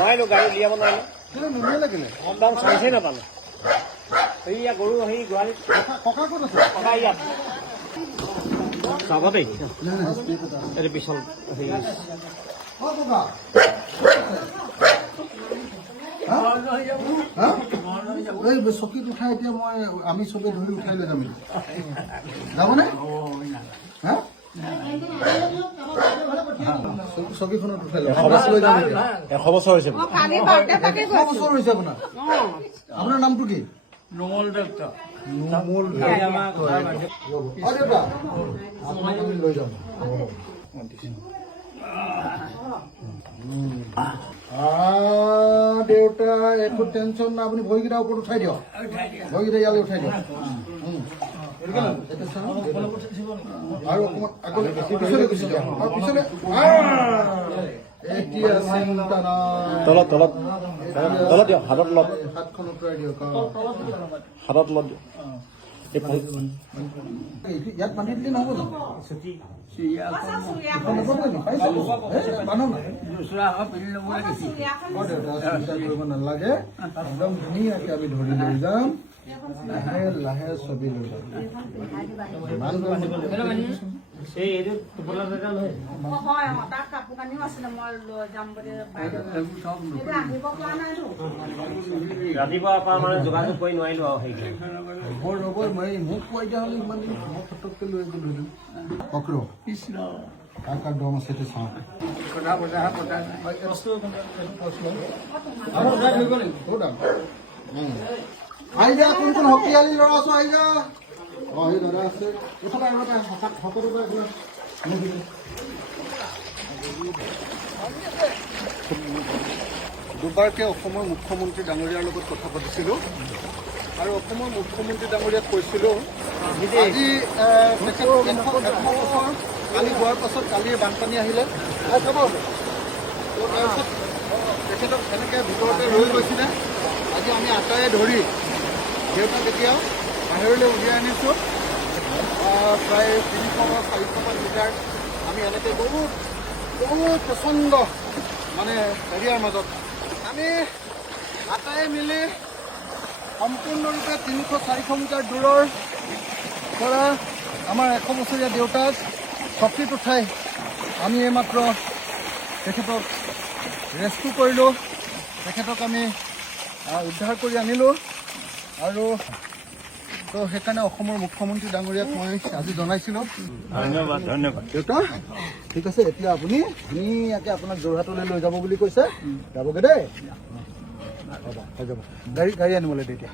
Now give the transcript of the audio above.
নোৱাৰিলো গাড়ী উলিয়াব নোৱাৰিলো নিনিয়ে লাগিলে একদম চাইছে নাপালো এইয়া গৰু সেই গোহালিত ককা ক'ত আছে ককা ইয়াত চাব দেই এইটো পিছল হেৰি ককা এই চকীত উঠাই এতিয়া মই আমি চবে ধৰি উঠাই লৈ যাম যাবনে চকীখনত উঠাই লৈ যাম 100 বছৰ হৈছে 100 বছৰ হৈছে আপোনাৰ আপোনাৰ নামটো কি নোমল দত্ত লৈ যাম দেউতা একো টেনশ্যন নাই আপুনি ভৰিকেইটাৰ ওপৰত উঠাই দিয়ক ভৰিকেইটা ইয়ালৈ উঠাই দিয়ক আৰু অকণমান পিছলৈ গুচি যাওক আৰু পিছলৈ এতিয়া চিন্তা নাই তলত তলত তলত দিয়ক হাতত লত হাতখন উতৰাই দিয়ক হাতত লত দিয়ক ইয়াত বান্ধি দিলে নহ'ব জানো কৰিব নালাগে একদম ধুনীয়াকে আমি ধৰি লৈ যাম লাহে লাহে ছবি লৈ যাম ৰাতিপুৱা মানে যোগাযোগ কৰি নোৱাৰিলো আৰু ৰ'ব মই মোক কোৱাই দিয়া হ'লে ইমান দিন মই ফটককৈ লৈ ধৰিলোঁ কক্ৰ কৃষ্ণ কাৰ দম আছে এইটো চাওঁ আহি যা কোন কোন শক্তিশালী ল'ৰা আছো আহি যা সেই দাদা আছে দুবাৰকে অসমৰ মুখ্যমন্ত্ৰী ডাঙৰীয়াৰ লগত কথা পাতিছিলোঁ আৰু অসমৰ মুখ্যমন্ত্ৰী ডাঙৰীয়াক কৈছিলোঁ আজি কালি যোৱাৰ পাছত কালিয়ে বানপানী আহিলে তাৰপিছত তেখেতক তেনেকৈ ভিতৰতে ৰৈ গৈছিলে আজি আমি আটায়ে ধৰি দেউতাক এতিয়া বাহিৰলৈ উলিয়াই আনিছোঁ প্ৰায় 300-400 মিটাৰ আমি এনেকৈ বহুত প্ৰচণ্ড মানে এৰিয়াৰ মাজত আমি আটায়ে মিলি সম্পূৰ্ণৰূপে 300-400 মিটাৰ দূৰৰ পৰা আমাৰ 100 বছৰীয়া দেউতাক চকীত উঠাই আমি এইমাত্ৰ তেখেতক ৰেস্কিউ কৰিলোঁ তেখেতক আমি উদ্ধাৰ কৰি আনিলোঁ আৰু তো সেইকাৰণে অসমৰ মুখ্যমন্ত্ৰী ডাঙৰীয়াক মই আজি জনাইছিলোঁ ধন্যবাদ ধন্যবাদ দেউতা ঠিক আছে এতিয়া আপুনি ধুনীয়াকৈ আপোনাক যোৰহাটলৈ লৈ যাব বুলি কৈছে যাবগৈ দেই হ'ব হৈ যাব গাড়ী আনিবলৈ তেতিয়া